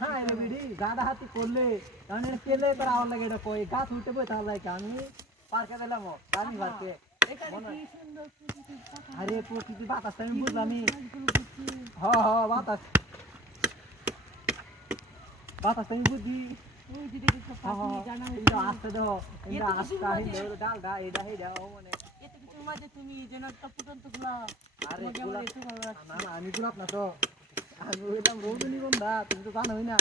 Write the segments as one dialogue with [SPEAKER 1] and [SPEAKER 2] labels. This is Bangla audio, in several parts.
[SPEAKER 1] হ্যাঁ গাদা হাতি করলে কারণ কেলে তোর আওয়ার লাগে এটা কই গাছ উঠতে বই তাহলে লাগে আমি পার্কে দিলাম গাড়ি পার্কে আরে প্রকৃতি বাতাস আমি বুঝলাম হ হ বাতাস বাতাস আমি হ, হ, এটা আস্তে দেহ এটা আস্তে আহিলে তুমি এটা হেডা ও মানে আরে গোলাপ না না আমি গোলাপ না তো। আমি হইলাম রজনীগন্ধা তুমি তো জানোই না।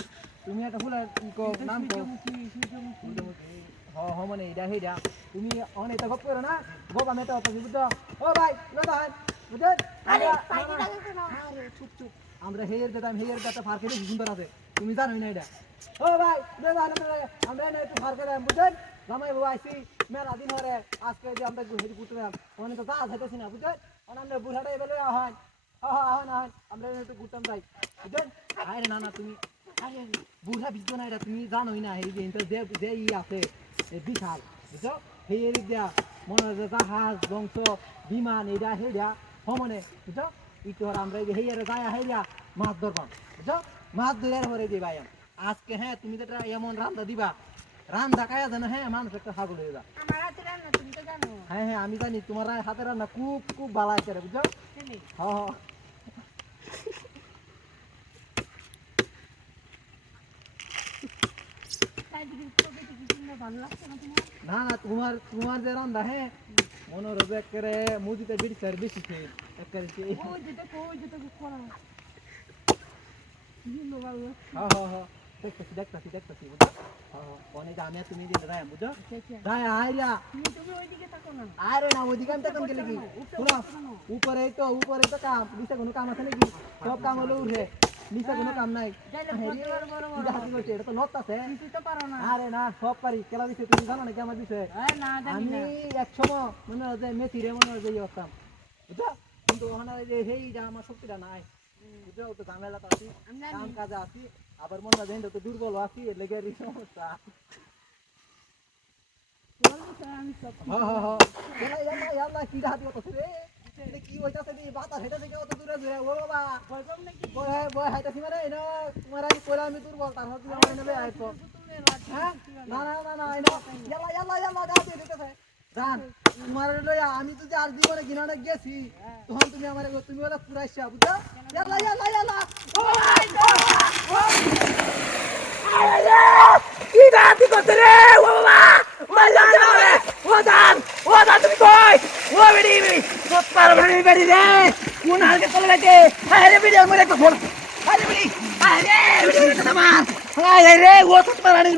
[SPEAKER 1] তুমি একটা ফুলের কি কো নাম কো। হ হ মানে এটা হেডা তুমি অনেক এটা গপ করো না। গপ আমি এটা বুঝছ ও ভাই লতা বুঝছেন
[SPEAKER 2] আরে, পাইনি লাগে কেন?
[SPEAKER 1] আরে চুপ চুপ। আমরা হেয়ার দিতাম হেয়ার দিতে ফার কেটে সুন্দর আছে তুমি জানোই না এটা। ও ভাই আমরা না একটু ফার কেটে বুঝছেন? জামাই বাবা আইছি, মেলা দিন হরে আজকে যে আমরা হেরি পুতলাম অনেক তো গাছ হইতেছি না, বুঝছেন? আমরা বুড়াটা এবেলে হয় আহন আহন আমরা একটু ঘুরতাম যাই, বুঝছেন? আরে না না, তুমি, আরে, বুড়া বিজতো না এটা, তুমি জানোই না, এই যে এটা যে যে ই আছে বিশাল, বুঝছ? এদিক দিয়া মনে হয় জাহাজ, বংশ, বিমান এইটা সেইটা সমানে বুঝছ? ইটো হর আমরা হেয়ারে যায় হেয়া মাছ ধরবাম। বুঝছ? মাছ ধরে হরে দিয়ে ভাই আজকে হ্যাঁ তুমি যেটা এমন রান্দা দিবা রান্দা কায়া জানো হ্যাঁ মানুষ একটা ছাগল হয়ে যা হ্যাঁ হ্যাঁ আমি জানি তোমার হাতে রান্না খুব খুব ভালো আছে রে বুঝছ? হ হ। না না তোমার তোমার যে রান্দা হ্যাঁ মনে একেবারে মুদিতে বিড়ি বেশি খেয়ে দেখতেছি দেখতেছি দেখতেছি অনেক আমি তুমি দিন রায় বুঝছ রায় আইরা আরে না ওইদিকে আমি তখন গেলে কি শোনো উপরে তো উপরে তো কাম নিচে কোনো কাম আছে নাকি সব কাম হলে উঠে নিচে কোনো কাম নাই এটা হাতি করছে, এটা তো লত আছে আরে না সব পারি। কেলা দিছে তুমি জানো নাকি আমার দিছে আমি এক সময় মনে হয় যে মনে হয় যে ইয়ে কিন্তু ওখানে যে আমার শক্তিটা নাই। বুঝছ তো তো আছি কাম কাজে আছি আবার মনে হয় তো দুর্বল আছি এর লেগে এই সমস্যা। হ্যাঁ হ্যাঁ হ্যাঁ। কি হইতাছে বাতাস হেঁটে থেকে অত দূরে দূরে? ও বাবা। বয় বয় হাইতাছি মানে তোমার আমি দুর্বল তারপর তুমি আমার নেবে আইছো হ্যাঁ? না না না না দিয়ে দিতেছে। জান তোমার লইয়া আমি তো যে আর জীবনে গিনানে গেছি তখন তুমি আমার তুমি ওরা পুরাইছা এলা ও
[SPEAKER 3] করতে রে ও বাবা মাইলা রে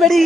[SPEAKER 3] বেডি